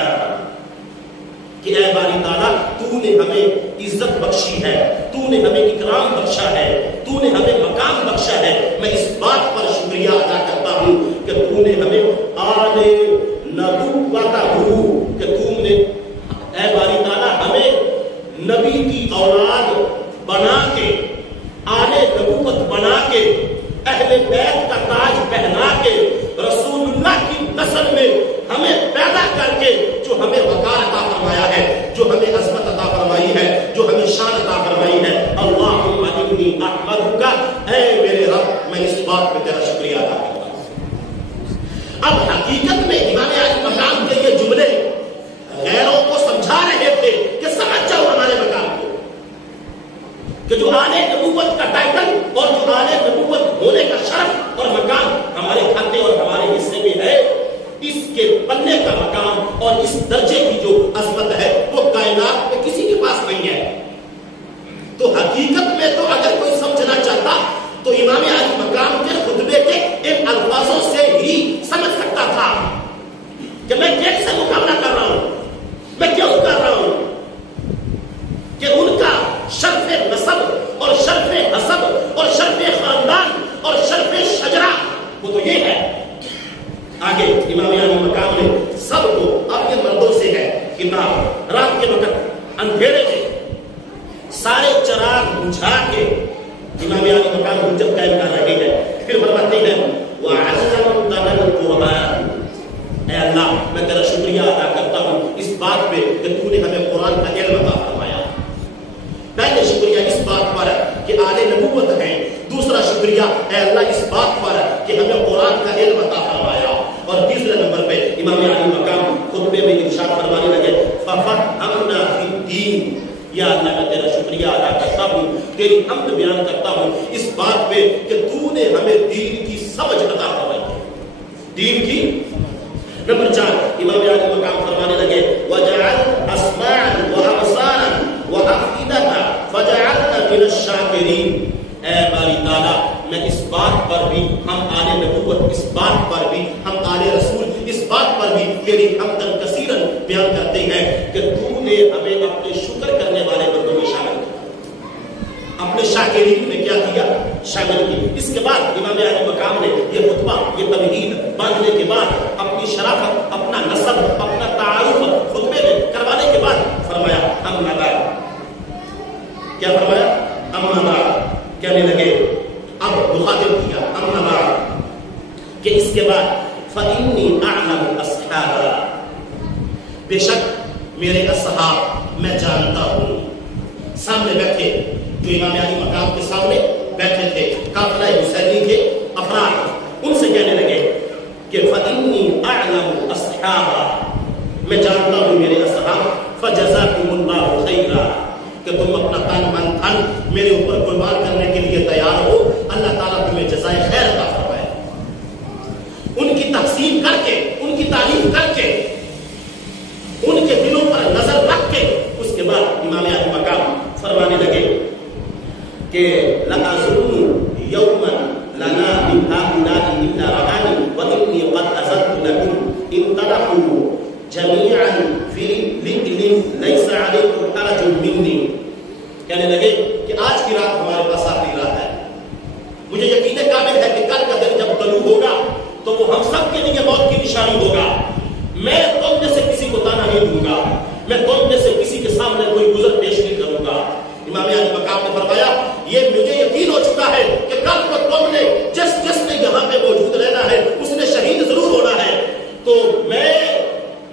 کہ اے باری تعالیٰ تو نے ہمیں عزت بخشی ہے، تو نے ہمیں اکرام بخشا ہے، تو نے ہمیں مقام بخشا ہے. میں اس بات پر شکریہ ادا کرتا ہوں کہ تو نے ہمیں آل نبوت کہ تم نے اے باری تعالیٰ ہمیں نبی کی اولاد بنا کے، آل نبوت بنا کے، اہل بیت کا تاج پہنا کے، رسول اللہ کی نسل میں ہمیں پیدا کر کے جو ہمیں وقار عطا فرمایا ہے، جو ہمیں عظمت عطا فرمائی ہے، جو ہمیں شان عطا فرمائی ہے. اللہم انی احمدک، اے میرے رب میں اس بات پہ تیرا شکریہ ادا کرتا ہوں. اب حقیقت میں امام علی مقام کے یہ جملے غیروں کو سمجھا رہے تھے کہ سمجھ جاؤ ہمارے مقام کو، کہ جو آل نبوت کا ٹائٹل اور جو آل نبوت ہونے کا شرف اور مقام ہمارے کھاتے اور ہمارے حصے میں ہے، اس کے پلے کا مقام اور اس درجے کی جو عظمت ہے وہ کائنات میں کسی کے پاس نہیں ہے. تو حقیقت میں تو اگر کوئی سمجھنا چاہتا تو امام علی مقام کے خطبے کے ان الفاظوں سے ہی سمجھ سکتا تھا کہ میں کیسے مقابلہ کر رہا ہوں، میں کیوں کر رہا ہوں، کہ ان کا شرف نسب اور شرف حسب اور شرف خاندان اور شرف شجرہ وہ تو یہ ہے. آگے امام علی مقام نے سب کو، اب یہ مردوں سے ہے کتاب، رات کے وقت اندھیرے میں سارے چراغ بجھا کے امام علی مقام حجت قائم کر رہے ہیں. پھر فرماتے ہیں وَعَلَّمْتَنَا الْقُرْآنَ، اللہ اس بات پر کہ ہمیں قرآن کا علم عطا فرمایا. اور تیسرے نمبر پہ امام علی مقام خطبے میں ارشاد فرمانے لگے فَفَهَّمْنَا فِي الدِّينِ. یا اللہ میں تیرا شکریہ ادا کرتا ہوں, تیری حمد بیان کرتا ہوں اس بات پہ کہ تو نے ہمیں دین کی سمجھ عطا فرمائی. دین کی. نمبر 4 امام علی مقام فرمانے لگے وَجَعَلْ أَسْمَاعًا وَأَبْصَارًا وَأَفْئِدَةً فَجَعَلْنَا مِنَ الشَّاكِرِينَ. اے باری تعالیٰ میں اس بات پر بھی, ہم آل نبوت اس بات پر بھی, ہم آل رسول اس بات پر بھی تیری حمدن کثیرن بیان کرتے ہیں کہ تو نے ہمیں اپنے شکر کرنے والے بندوں میں شامل کیا, اپنے شاکرین میں کیا کیا, شامل کی. اس کے بعد امام علی مقام نے یہ خطبہ, یہ تمہید باندھنے کے بعد اپنی شرافت, اپنا نسب, اپنا تعارف خطبے میں کروانے کے بعد فرمایا اما بعد. کیا فرمایا؟ اما بعد. کہنے لگے, اب مخاطب کیا اما بعد کہ اس کے بعد فإنی اعلم اصحابا, بے شک میرے اصحاب میں جانتا ہوں. سامنے بیٹھے جو امام علی مقام کے سامنے بیٹھے تھے قافلہ حسینی کے افراد, ان سے کہنے لگے کہ فإنی اعلم اصحابا, میں جانتا ہوں میرے اصحاب, فجزاکم اللہ خیرا, کہ تم اپنا تن من دھن میرے اوپر قربان کرنے کے لیے تیار ہو, اللہ تعالیٰ تمہیں جزائے خیر عطا فرمائے. ان کی تحسین کر کے, ان کی تعریف کر کے, ان کے دلوں پر نظر رکھ کے اس کے بعد امام علی مقام فرمانے لگے کہ لَأَظُنُّ يَوْمًا لَنَا مِنْ هَؤُلَاءِ إِلَّا رَآنِي وَإِنِّي قَدْ أَذَنْتُ لَكُمْ انطلقوا جميعا في لِجْلٍ لَيْسَ عَلَيْكُمْ حَرَجٌ مِّنِّي. کہنے لگے کہ آج کی رات ہمارے پاس آخری رات ہے, مجھے یقین کامل ہے کہ کل کا دن جب طلوع ہوگا تو وہ ہم سب کے لیے موت کی نشانی ہوگا. میں تم میں سے کسی کو تانا نہیں دوں گا, میں تم میں سے کسی کے سامنے کوئی گزر پیش نہیں کروں گا. امام علی مقام نے فرمایا یہ مجھے یقین ہو چکا ہے کہ کل کو تم نے جس نے یہاں پہ موجود رہنا ہے اس نے شہید ضرور ہونا ہے, تو میں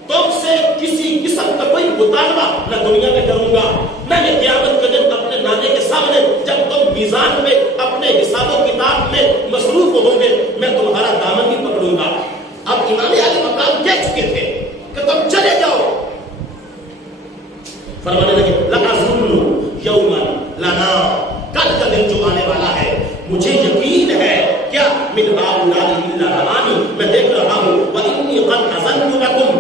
تم سے کسی قسم کا کوئی مطالبہ نہ دنیا میں کروں گا, میں نے قیامت کے دن اپنے نانے کے سامنے جب تم میزان میں اپنے حساب و کتاب میں مصروف ہوں گے میں تمہارا دامن ہی پکڑوں گا. اب امام علی مقام کہہ چکے تھے کہ تم چلے جاؤ. فرمانے لگے لَأَظُنُّ يَوْمًا لَنَا, کل کا دن جو آنے والا ہے مجھے یقین ہے کیا مِنْ هَؤُلَاءِ إِلَّا رَآنِي, میں دیکھ رہا ہوں وَإِنِّي قَدْ أَذَنْتُ لَكُمْ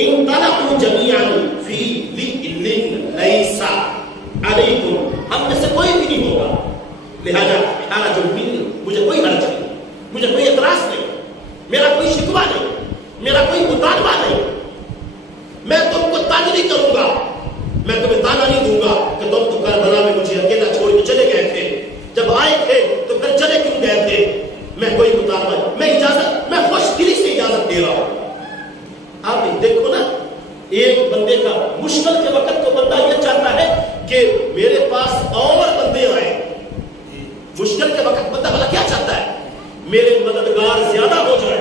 انطلقوا جميعا في لِجْلٍ لَيْسَ عَلَيْكُمْ, ہم میں سے کوئی بھی نہیں ہوگا, لہذا حرج منی, مجھے کوئی حرج نہیں, مجھے کوئی اعتراض نہیں, میرا کوئی شکوہ نہیں, میرا کوئی مطالبہ نہیں, میں تم کو تنگ نہیں کروں گا, میں تمہیں تانا نہیں دوں گا کہ تم تو کربلا میں مجھے اکیلا چھوڑ کے چلے گئے تھے, جب آئے تھے تو پھر چلے کیوں گئے تھے. میں کوئی مطالبہ, میں اجازت, میں خوش دلی سے اجازت دے رہا ہوں. آپ دیکھو نا, ایک بندے کا مشکل کے وقت تو بندہ یہ چاہتا ہے کہ میرے پاس اور بندے آئے. مشکل کے وقت بندہ بھلا کیا چاہتا ہے, میرے مددگار زیادہ ہو جائے.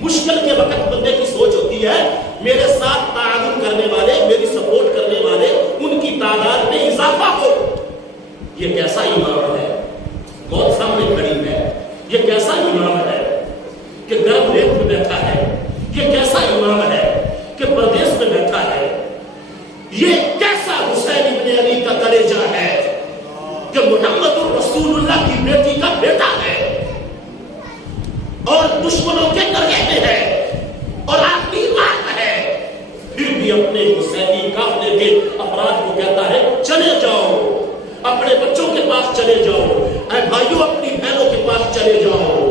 مشکل کے وقت بندے کی سوچ ہوتی ہے میرے ساتھ تعاون کرنے والے, میری سپورٹ کرنے والے, ان کی تعداد میں اضافہ ہو. یہ کیسا امام ہے, بہت سامنے کھڑی ہے, یہ کیسا امام ہے کہ گرم ریت میں بیٹھا ہے, یہ کیسا امام ہے کہ پردیس میں بیٹھا ہے, یہ کیسا حسین ابن علی کا کلیجہ ہے کہ محمد الرسول اللہ کی بیٹی کا بیٹا ہے اور دشمنوں کے درگے میں ہے اور آخری رات ہے, پھر بھی اپنے حسینی قافلے کے افراد کو کہتا ہے چلے جاؤ, اپنے بچوں کے پاس چلے جاؤ, اے بھائیوں اپنی بہنوں کے پاس چلے جاؤ,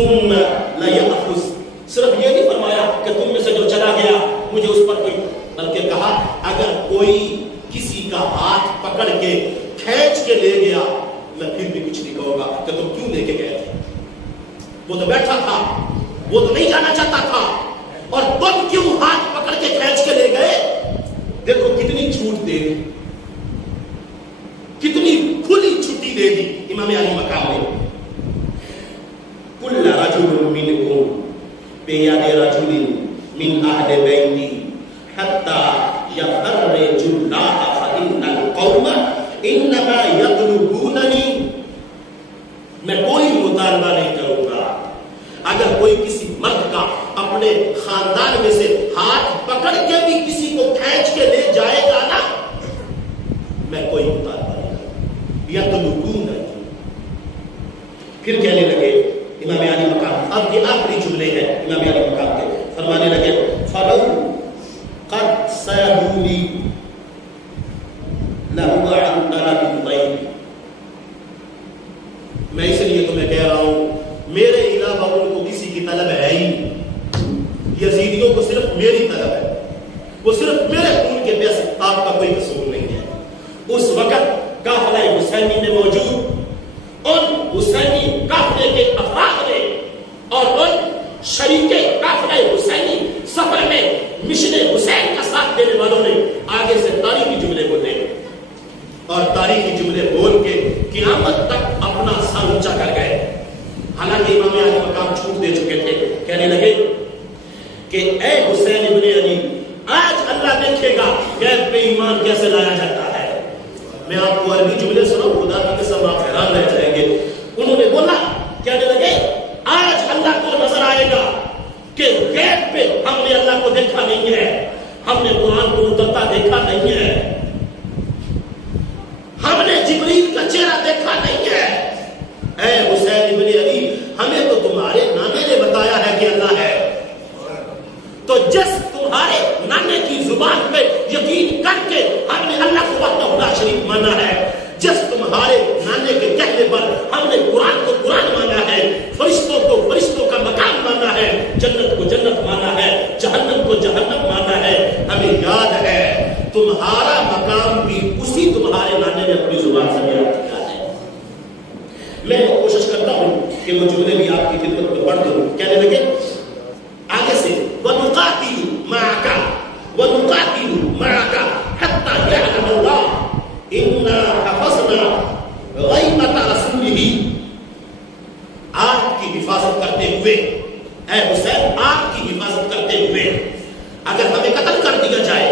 ثم لا يأخذ، صرف یہ نہیں فرمایا کہ تم میں سے جو چلا گیا مجھے اس پر کوئی، بلکہ کہا اگر کوئی کسی کا ہاتھ پکڑ کے کھینچ کے لے گیا میں پھر بھی کچھ نہیں کہوں گا کہ تم کیوں لے کے گئے تھے، وہ تو بیٹھا تھا، وہ تو نہیں جانا چاہتا تھا، اور تم کیوں ہاتھ پکڑ کے کھینچ کے لے گئے؟ دیکھو کتنی چھوٹ دے دی، کتنی کھلی چھٹی دے دی امام علی مقام نے. کل رجل منکم بیاد رجل من اہل بیتی حتی یفرج اللہ فإن القوم انما یطلبوننی. میں کوئی مطالبہ نہیں کروں گا، اگر کوئی کسی مرد کا اپنے خاندان میں سے ہاتھ پکڑ کے بھی کسی کو کھینچ کے لے جائے گا نا، میں کوئی مطالبہ نہیں کروں. یطلبوننی. پھر کہنے لگے امام علی مقام، اب یہ آخری جملے ہیں امام علی مقام کے، فرمانے لگے فَلَوْ قَدْ سَيَدُونِي لَهُوَ عَنْ طَلَبِ الضَّيْفِ. میں اس لیے تمہیں کہہ رہا ہوں میرے علاوہ ان کو کسی کی طلب ہے ہی، یزیدیوں کو صرف میری طلب ہے، وہ صرف میرے خون کے پیاسے، آپ کا کوئی قصور نہیں ہے. اس وقت قافلہ حسینی میں موجود ان حسینی قافلے کے افراد نے اور ان شریک قافلہ حسینی سفر میں مشن حسین کا ساتھ دینے والوں نے آگے سے تاریخی جملے بولے اور تاریخی جملے بول کے قیامت تک اپنا سر اونچا کر گئے. حالانکہ امام علی مقام چھوٹ دے چکے تھے، کہنے لگے کہ اے حسین ابن علی، آج اللہ دیکھے گا غیب پہ ایمان کیسے لایا جاتا ہے. میں آپ کو عربی جملے سناؤں، خدا کی قسم آپ حیران رہ جائیں گے. انہوں نے بولا، کہنے لگے آج اللہ کو نظر آئے گا کہ غیب پہ ہم نے اللہ کو دیکھا نہیں ہے، ہم نے قرآن کو اترتا دیکھا نہیں ہے، ہم نے جبریل کا چہرہ دیکھا نہیں ہے. اے حسین ابن علی، ہمیں تو تمہارے نانے نے بتایا ہے کہ اللہ ہے، تو جس تمہارے نانے کی زبان پہ یقین کر کے ہم نے اللہ کو وحدہ لا شریک مانا ہے، جس تمہارے نانے کے کہنے پر ہم نے قرآن کو قرآن مانا ہے، فرشتوں کو فرشتوں کا مقام مانا ہے، جنت کو جنت مانا ہے، جہنم کو جہنم مانا ہے. ہمیں یاد ہے تمہارا مقام بھی اسی تمہارے نانے نے اپنی زبان سے بیان کیا ہے. میں کوشش کرتا ہوں کہ وہ جملے بھی آپ کی خدمت میں پڑھ دوں. کہنے لگے آگے سے وَنُقَاتِلُ مَعَكَ وَنُقَاتِلُ مَعَكَ حَتَّى يَعْلَمَ اللَّهُ إِنَّا حَفَظْنَا غَيْبَةَ رَسُولِهِ. آپ کی حفاظت کرتے ہوئے، اے حسین آپ کی حفاظت کرتے ہوئے، اگر ہمیں قتل کر دیا جائے،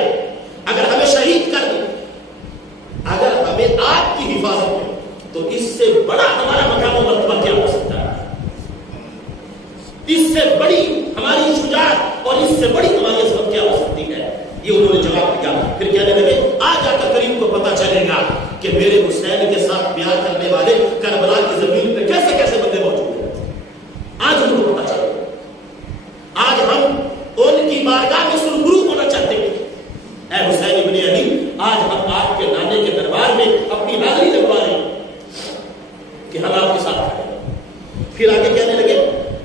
اگر ہمیں شہید کر دیا، اگر ہمیں آپ کی حفاظت میں، تو اس سے بڑا ہمارا مقام و مرتبہ کیا ہو سکتا ہے؟ اس سے بڑی ہماری شجاعت اور اس سے بڑی ہماری عظمت کیا ہو سکتی ہے؟ یہ انہوں نے جواب دیا. پھر کہنے لگے آج آ کر کریم کو پتا چلے گا کہ میرے حسین کے ساتھ پیار کرنے والے کربلا کی زمین پہ کیسے کیسے بندے موجود ہیں. آج ان کو پتا چلے گا. آج ہم ان کی بارگاہ میں سرخرو ہونا چاہتے ہیں. اے حسین ابن علی، آج ہم آپ کے نانے کے دربار میں اپنی حاضری لگوا رہے ہیں کہ ہم آپ کے ساتھ ہیں. پھر آگے کہنے لگے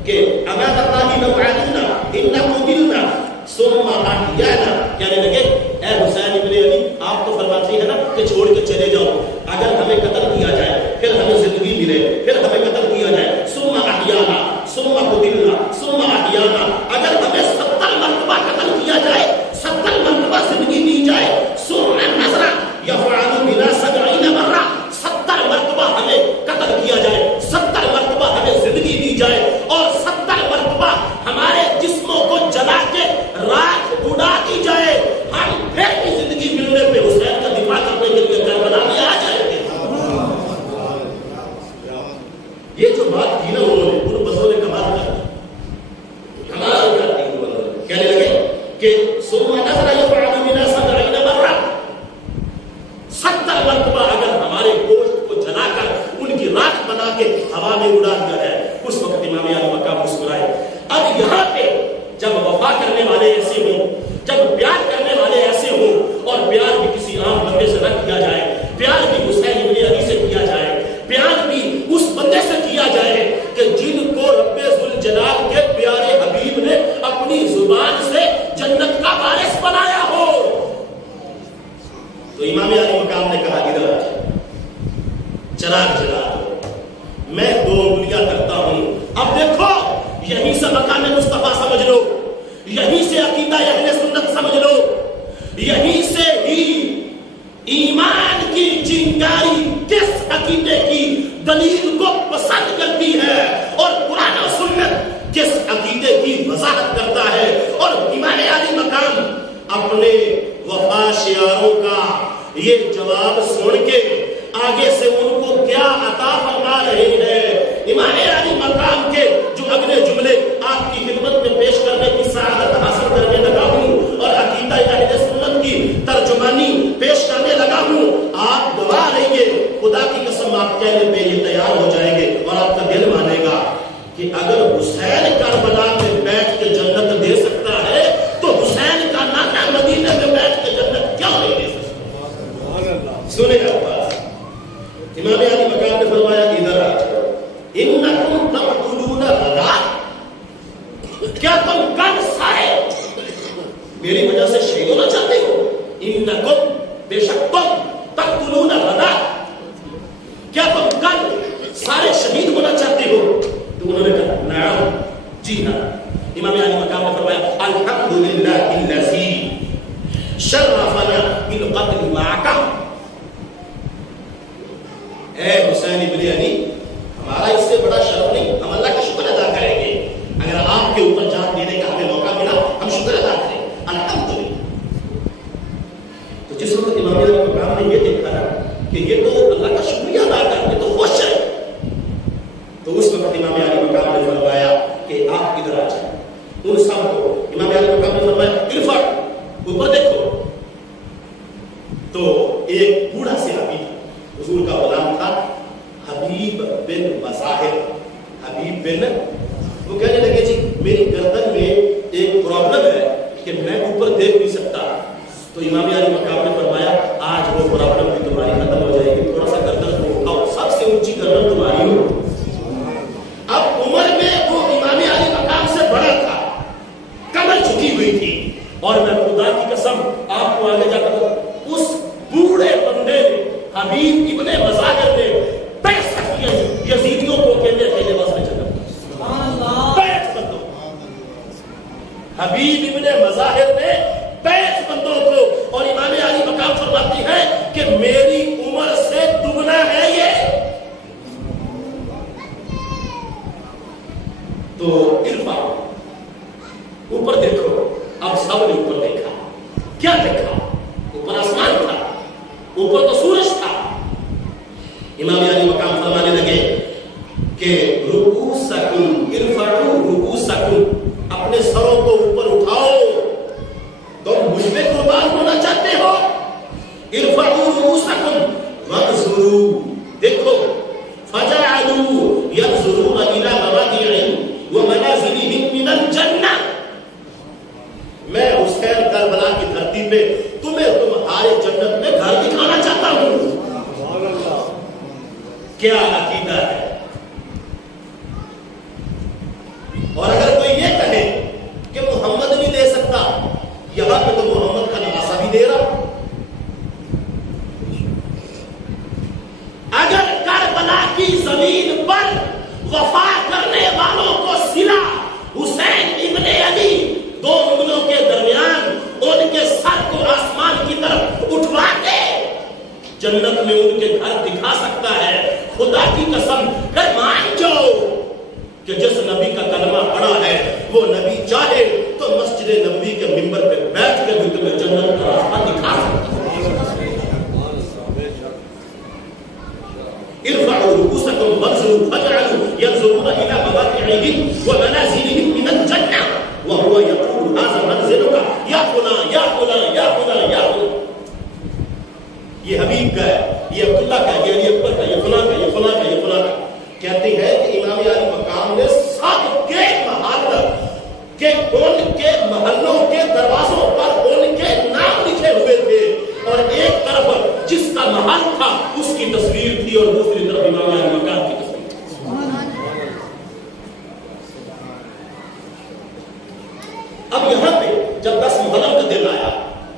کہ امام اللہ لو عادنا انکم دلنا ثم احیانا. کہنے لگے اے حسین ابن علی، آپ تو فرماتے ہیں نا کہ چھوڑ کے چلے جاؤ، اگر ہمیں قتل کیا جائے، پھر ہمیں زندگی ملے، پھر ہمیں قتل کیا جائے، ثم احیانا ثم قتلنا ثم احیانا، اگر ہمیں 70 مرتبہ قتل کیا جائے، 70 مرتبہ زندگی دی جائے، ثم نظر یفعل بنا 70 مرہ، 70 مرتبہ ہمیں قتل کیا جائے، 70 مرتبہ ہمیں زندگی دی جائے، اور 70 مرتبہ ہمارے جسموں کو جلا کے راکھ اڑا دی جائے، ہم پھر بھی زندگی ملنے پہ حسین کا دفاع کرنے کے لیے کربلا میں آ جائیں گے. یہ جو بات کی نا انہوں نے، ان بندوں نے کمال کر دی، کمال کر دی. کہنے لگے کہ ثم نظر یفعل بنا 70 مرہ، 70 مرتبہ اگر ہمارے گوشت کو جلا کر ان کی راکھ بنا کے ہوا میں اڑا دیا جائے. اس وقت امام علی مقام مسکرائے. اب یہاں پہ جب وفا کرنے والے ایسے ہوں، جب پیار کرنے والے ایسے ہوں، اور پیار بھی کسی عام بندے سے نہ کیا جائے، پیار بھی حسین ابن علی سے کیا جائے، پیار بھی اس بندے سے کیا جائے کہ جن کو رب کرتا ہوں. اب دیکھو یہیں سے مقام مصطفیٰ سمجھ لو, یہیں سے عقیدہ اہل سنت سمجھ لو, یہیں سے ہی ایمان کی چنگاری کس عقیدے کی دلیل کو پسند کرتی ہے اور قرآن و سنت کس عقیدے کی وضاحت کرتا ہے. اور امام علی مقام اپنے وفا شیاروں کا یہ جواب سن کے آگے سے ان کو کیا عطا فرما رہے ہیں. امام علی مقام کے جو اگلے جملے آپ کی خدمت میں پیش کرنے کی سعادت حاصل کرنے لگا ہوں اور عقیدہ اہل سنت کی ترجمانی پیش کرنے لگا ہوں, آپ گواہ رہیں گے. خدا کی قسم آپ کہنے پہ یہ تیار ہو جائیں گے اور آپ کا دل مانے گا کہ اگر حسین کربلا میں بیٹھ کے جنت دے سکتا ہے تو حسین کا نانا مدینے میں بیٹھ کے جنت کیوں نہیں دے سکتا. سنیں آپ امام علی مقام نے فرمایا ادھر آ جاؤ, انکم تقتلون غدا, کیا تم کل سارے میری وجہ سے شہید ہونا چاہتے ہو. انکم بے شک تم تقتلون غدا, کیا تم کل سارے شہید ہونا چاہتے ہو. تو انہوں نے کہا نعم, جی ہاں. امام علی مقام نے فرمایا الحمدللہ الذی شرفنا بالقتل معک. اے حسین ابن علی, ہمارا اس سے بڑا شرف نہیں, ہم اللہ کا شکر ادا کریں گے. اگر آپ کے اوپر جان دینے کا ہمیں موقع ملا ہم شکر ادا کریں الحمدللہ. تو جس وقت امام علی مقام نے یہ دیکھا کہ یہ تو اللہ کا شکریہ ادا کرتے تو خوش ہے, تو اس وقت امام علی مقام نے فرمایا کہ آپ ادھر آ جائیں. ان سب کو امام علی مقام نے فرمایا ارفع, اوپر دیکھو. تو ایک بوڑھا صحابی تھا, حضور کا غلام تھا, حبیب بن مظاہر. حبیب بن, وہ کہنے لگے جی میری گردن میں ایک پرابلم ہے کہ میں اوپر دیکھ نہیں سکتا. تو امام علی مقام نے فرمایا آج وہ پرابلم بھی تمہاری ختم ہو جائے گی, تھوڑا سا گردن کو اٹھاؤ, سب سے اونچی گردن تمہاری ہو. اب عمر میں وہ امام علی مقام سے بڑا تھا, کمر جھکی ہوئی تھی, اور میں خدا کی قسم آپ کو آگے جا کر اس بوڑھے بندے نے حبیب ابن مظاہر نے 65 یزیدیوں کو کہتے تھے بس میں چلا بیٹھ بندوں. حبیب ابن مظاہر نے 65 بندوں کو, اور امام علی مقام فرماتی ہے کہ میری عمر سے دگنا ہے یہ. تو ارفع, اوپر دیکھو. اب سب نے اوپر دیکھا, کیا دیکھا؟ اوپر آسمان تھا, اوپر تو سورج تھا. امام علی مقام فرمانے لگے کہ رؤوسکم ارفعوا رؤوسکم, اپنے سروں کو اوپر اٹھاؤ. تم مجھ پہ قربان ہونا چاہتے ہو. ارفعوا رؤوسکم وانظروا, دیکھو. فجعلوا ينظرون الى مواضعهم ومنازلهم من الجنہ. میں حسین کربلا کی دھرتی پہ تمہیں تمہارے جنت میں گھر دکھانا چاہتا ہوں. کیا عقیدہ ہے. اور اگر کوئی یہ کہے کہ محمد نہیں دے سکتا, یہاں پہ تو محمد کا نواسا بھی دے رہا. اگر کربلا کی زمین پر وفا کرنے والوں کو صلہ حسین ابن علی دو انگلیوں کے درمیان ان کے سر کو آسمان کی طرف اٹھوا کے جنت میں ان کے گھر دکھا سکتا ہے, خدا کی قسم پھر مان جاؤ کہ جس نبی کا کلمہ پڑا ہے وہ نبی چاہے تو مسجد نبوی کے منبر پہ بیٹھ کے بھی تمہیں جنت کا راستہ دکھا سکتا ہے. ارفعوا رؤوسکم وانظروا فجعلوا ينظرون الى مواضعهم ومنازلهم من الجنہ وهو يقول هذا منزلك یا فلان یا فلان یا فلان یا فلان. یہ حبیب کا ہے, یہ عبداللہ کا ہے, یہ اکبر کا, یہ فلان کا, یہ فلان کا, یہ فلان کا. کہتے ہیں کہ امام علی مقام نے سب کے محل کہ ان کے محلوں کے دروازوں پر ان کے نام لکھے ہوئے تھے, اور ایک طرف جس کا محل تھا اس کی تصویر تھی اور دوسری طرف امام علی مقام کی تصویر تھی. اب یہاں پہ جب 10 محرم کا دن آیا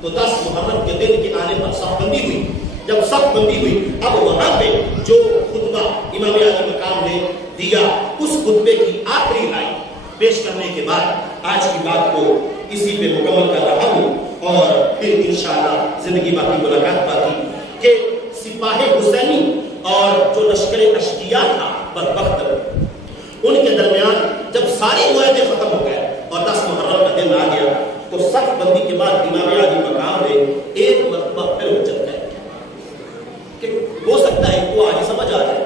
تو 10 محرم کے دن کے آنے پر صف بندی ہوئی. جب صف بندی ہوئی اب وہاں پہ جو خطبہ امام علی مقام نے دیا اس خطبے کی آخری لائن پیش کرنے کے بعد آج کی بات کو اسی پہ مکمل کر رہا ہوں اور پھر انشاءاللہ زندگی باقی ملاقات باقی کہ سپاہ حسینی اور جو لشکر اشقیاء تھا بدبخت ان کے درمیان جب ساری معاہدے ختم ہو گئے اور 10 محرم کا دن آ گیا تو صف بندی کے بعد امام علی مقام نے ایک مرتبہ پھر حجت قائم کیا کہ ہو سکتا ہے تو آج سمجھ آ جائے.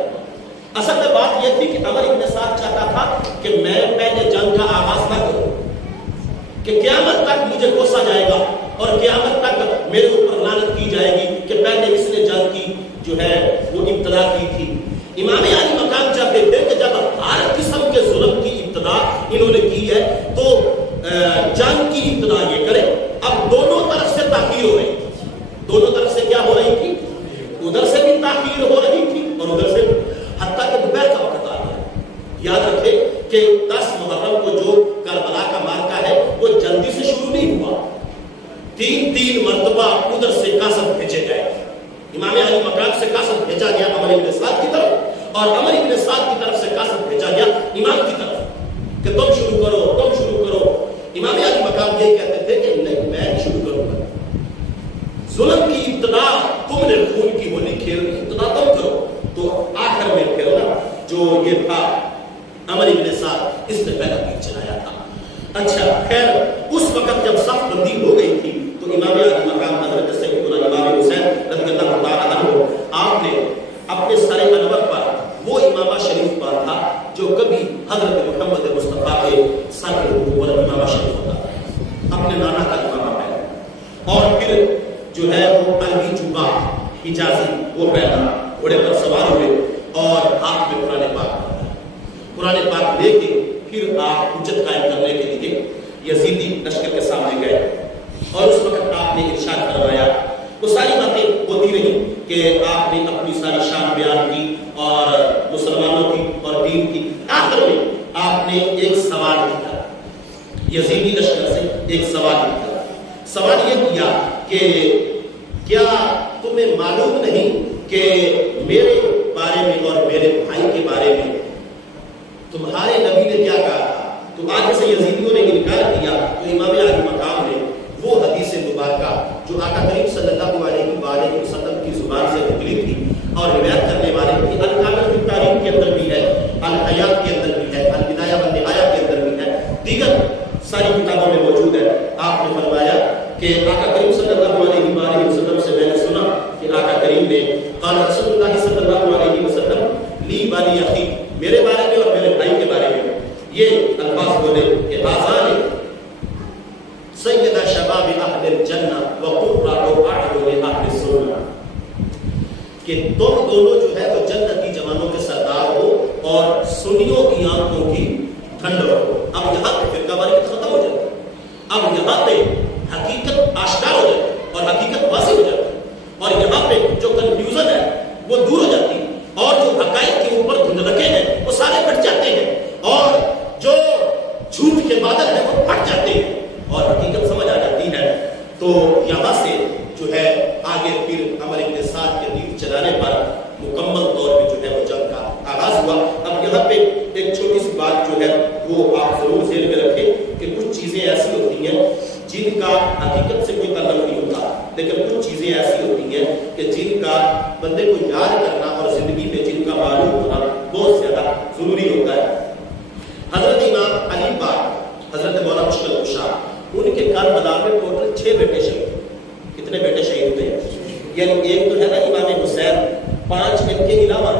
اصل میں بات یہ تھی کہ عمر ابن سعد چاہتا تھا کہ میں پہلے جنگ کا آغاز نہ کروں کہ قیامت تک مجھے کوسا جائے گا اور قیامت تک میرے اوپر لعنت کی جائے گی کہ پہلے اس نے جنگ کی جو ہے وہ ابتدا کی تھی. امام علی مقام چاہتے تھے کہ جب ہر قسم کے ظلم کی ابتدا انہوں نے کی ہے تو جنگ کی ابتدا یہ کرے. اب دونوں طرف سے تاخیر ہو رہی تھی, دونوں طرف سے کیا ہو رہی تھی, ادھر سے بھی تاخیر ہو رہی تھی اور ادھر سے حتیٰ کہ دوپہر کا وقت آ گیا. یاد رکھے کہ 10 محرم کو جو کربلا کا مارکا ہے وہ جلدی سے شروع نہیں ہوا, 3 مرتبہ ادھر سے قاسم بھیجے گئے. امام علی مقام سے قاسم بھیجا گیا عمر ابن سعد کی طرف اور عمر ابن سعد کی طرف سے قاسم بھیجا گیا امام کی طرف کہ تم شروع کرو تم شروع کرو. امام علی مقام یہ کہتے تھے کہ نہیں میں شروع کروں گا, ظلم کی ابتدا تم نے خون کی ہولی کھیل ابتدا تم کرو. تو آخر میں پھر نا جو یہ تھا عمر ابن سعد اس نے پہلا تیر چلایا تھا. اچھا خیر اس وقت جب صف بندی ہو گئی تھی تو امام علی مقام حضرت سیدنا امام حسین رضی اللہ تعالیٰ عنہ آپ نے اپنے سر انور پر وہ امامہ شریف پر تھا جو کبھی حضرت محمد مصطفیٰ کے سر کے اوپر امامہ شریف ہوتا تھا, اپنے نانا کا امامہ پہنا اور پھر جو ہے وہ عربی جوبہ حجازی وہ پہنا, گھوڑے پر سوار ہوئے اور ہاتھ میں قرآن پاک لے کے پھر آپ حجت قائم کرنے کے لیے یزیدی لشکر کے سامنے گئے اور اس وقت آپ نے ارشاد فرمایا. وہ ساری باتیں ہوتی رہی کہ آپ نے اپنی ساری شان بیان کی اور مسلمانوں کی اور دین کی. آخر میں آپ نے ایک سوال کیا, یزیدی لشکر سے ایک سوال کیا. سوال یہ کیا کہ کیا تمہیں معلوم نہیں کہ میرے بارے میں اور میرے بھائی کے بارے میں تمہارے نبی نے کیا کہا تھا. تو آگے سے یزیدیوں نے انکار کیا تو امام علی مقام نے وہ حدیث مبارکہ جو آقا کریم صلی اللہ علیہ وآلہ وسلم کی زبان سے نکلی تھی اور روایت کرنے والے کی الکامل کی تاریخ کے اندر بھی ہے, الحیات کے اندر بھی ہے, البدایہ والنہایہ کے اندر بھی ہے, دیگر ساری کتابوں میں موجود ہے. آپ نے فرمایا کہ آقا کریم صلی اللہ علیہ وآلہ وسلم سے میں نے سنا کہ آقا کریم نے قال رسول اللہ صلی اللہ علیہ وسلم لی والی اخی, میرے بارے میں اور میرے بھائی کے بارے میں یہ الفاظ بولے کہ آزان سیدہ شباب اہل الجنہ وقرۃ اعین اہل السنہ, کہ تم دونوں جو ہے وہ جنتی جوانوں کے سردار ہو اور سنیوں کی آنکھوں کی ٹھنڈ ہو. اب یہاں پہ فرقہ واریت ختم ہو جاتی, اب یہاں پہ حقیقت آشکار ہو جاتی اور حقیقت واضح ہو جاتی اور یہاں پہ جو کنفیوژن ہے وہ دور ہو جاتی اور جو حقائق کے اوپر دھندلکے ہیں وہ سارے پھٹ جاتے ہیں اور جو جھوٹ کے بادل ہیں وہ پھٹ جاتے ہیں اور حقیقت سمجھ آ جاتی ہے. تو یہاں سے جو ہے آگے پھر عمر ابن سعد کے تیر چلانے پر مکمل طور پہ جو ہے وہ جنگ کا آغاز ہوا. اب یہاں پہ ایک چھوٹی سی بات جو ہے وہ آپ ضرور ذہن میں رکھیں کہ کچھ چیزیں ایسی ہوتی ہیں جن کا حقیقت سے کوئی تعلق نہیں ہوتا, لیکن کچھ چیزیں ایسی ہوتی ہیں کہ جن کا بندے کو یاد کرنا اور زندگی میں جن کا معلوم ہونا بہت زیادہ ضروری ہوتا ہے. حضرت امام علی پاک حضرت مولا مشکل کشا ان کے کربلا میں ٹوٹل 6 بیٹے شہید ہوئے. کتنے بیٹے شہید ہوئے؟ یعنی ایک تو ہے نا امام حسین, 5 ان کے علاوہ.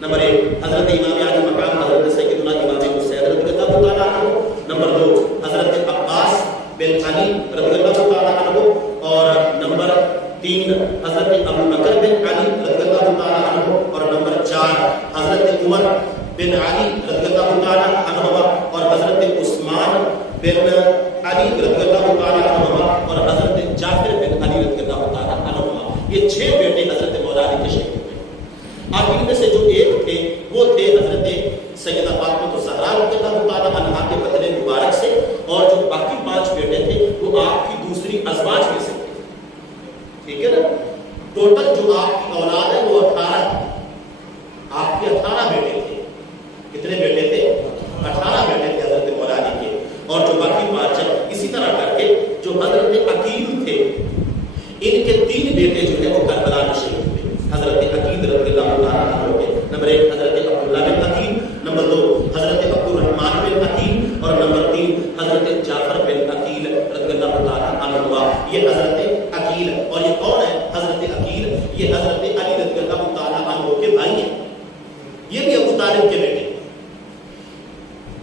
نمبر 1 حضرت امام علی مقام حضرت سیدنا امام حسین رضی اللہ تعالیٰ عنہ. نمبر 2 حضرت عباس بن علی رضی اللہ تعالیٰ عنہ. اور نمبر 3 حضرت ابو بکر بن علی رضی اللہ تعالیٰ عنہ. اور نمبر 4 حضرت عمر بن علی رضی اللہ تعالیٰ عنہ. اور حضرت عثمان بن علی رضی اللہ تعالیٰ عنہ. اور حضرت جعفر بن علی رضی اللہ تعالیٰ عنہ. یہ 6 بیٹے حضرت مولا علی کے شہید ہوئے. اب ان میں سے جو ایک تھے وہ تھے حضرت سیدہ فاطمہ الزہرا رضی اللہ تعالیٰ عنہا کے بدن مبارک سے, اور جو باقی 5 بیٹے تھے وہ آپ کی دوسری ازواج میں سے تھے. ٹھیک ہے نا, ٹوٹل جو آپ کی اولاد ہے وہ 18, آپ کے 18 بیٹے تھے. کتنے بیٹے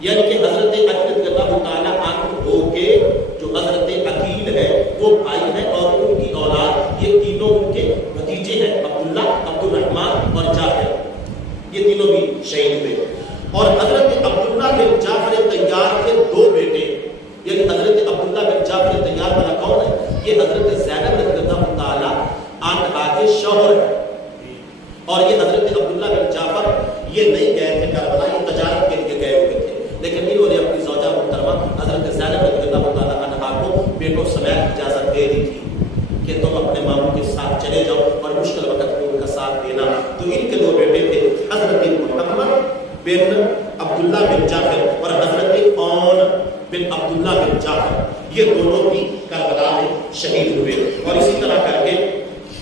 یعنی کہ حضرت علی رضی اللہ تعالیٰ عنہ دو کے جو حضرت عقیل ہے وہ بھائی ہیں اور ان کی اولاد یہ تینوں ان کے بھتیجے ہیں، عبداللہ، عبد الرحمن اور جعفر، یہ تینوں بھی شہید ہوئے. اور حضرت عبداللہ بن جعفر طیار کے دو بیٹے، یعنی حضرت عبداللہ بن جعفر طیار والا کون ہے؟ یہ حضرت زینب رضی اللہ تعالیٰ عنہا کے شوہر ہے. اور یہ حضرت عبداللہ بن جعفر یہ نہیں گئے تھے کربلا، یہ تجارت کے لیے گئے ہوئے تھے، لیکن انہوں نے اپنی زوجہ محترمہ حضرت زینب رضی اللہ تعالیٰ عنہا کو بیٹوں سمیت اجازت دے دی تھی کہ تم اپنے ماموں کے ساتھ چلے جاؤ اور مشکل وقت میں ان کا ساتھ دینا. تو ان کے دو بیٹے تھے، حضرت محمد بن عبداللہ بن جعفر اور حضرت اون بن عبداللہ بن جعفر، یہ دونوں بھی کربلا میں شہید ہوئے. اور اسی طرح کر کے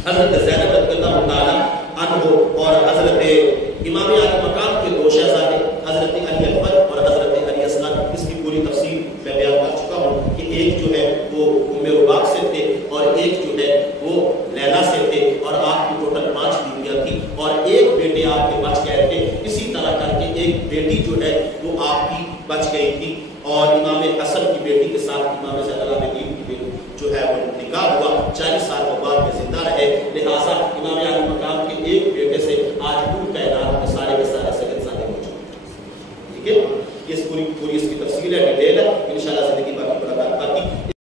حضرت زینب رضی اللہ تعالیٰ عنہ اور حضرت امام علی مقام کے دو شہزادے حضرت علی اکبر اور حضرت علی اصغر، اس کی پوری تفصیل میں بیان کر چکا ہوں کہ ایک جو ہے وہ ام رباق سے تھے اور ایک جو ہے وہ لیلا سے تھے، اور آپ کی ٹوٹل 5 بیویاں تھیں اور ایک بیٹے آپ کے بچ گئے تھے. اسی طرح کر کے ایک بیٹی جو ہے وہ آپ کی بچ گئی تھی، اور امام حسن کی بیٹی کے ساتھ امام زین العابدین کی بیٹی جو ہے وہ نکاح ہوا، 40 سال کے بعد میں زندہ رہے. لہٰذا امام علی مقام کے ایک بیٹے سے آج ان کائنات میں سارے کے سارے سید زادے موجود ہیں. ٹھیک ہے، یہ پوری اس کی تفصیل ہے، ڈیٹیل ہے، انشاءاللہ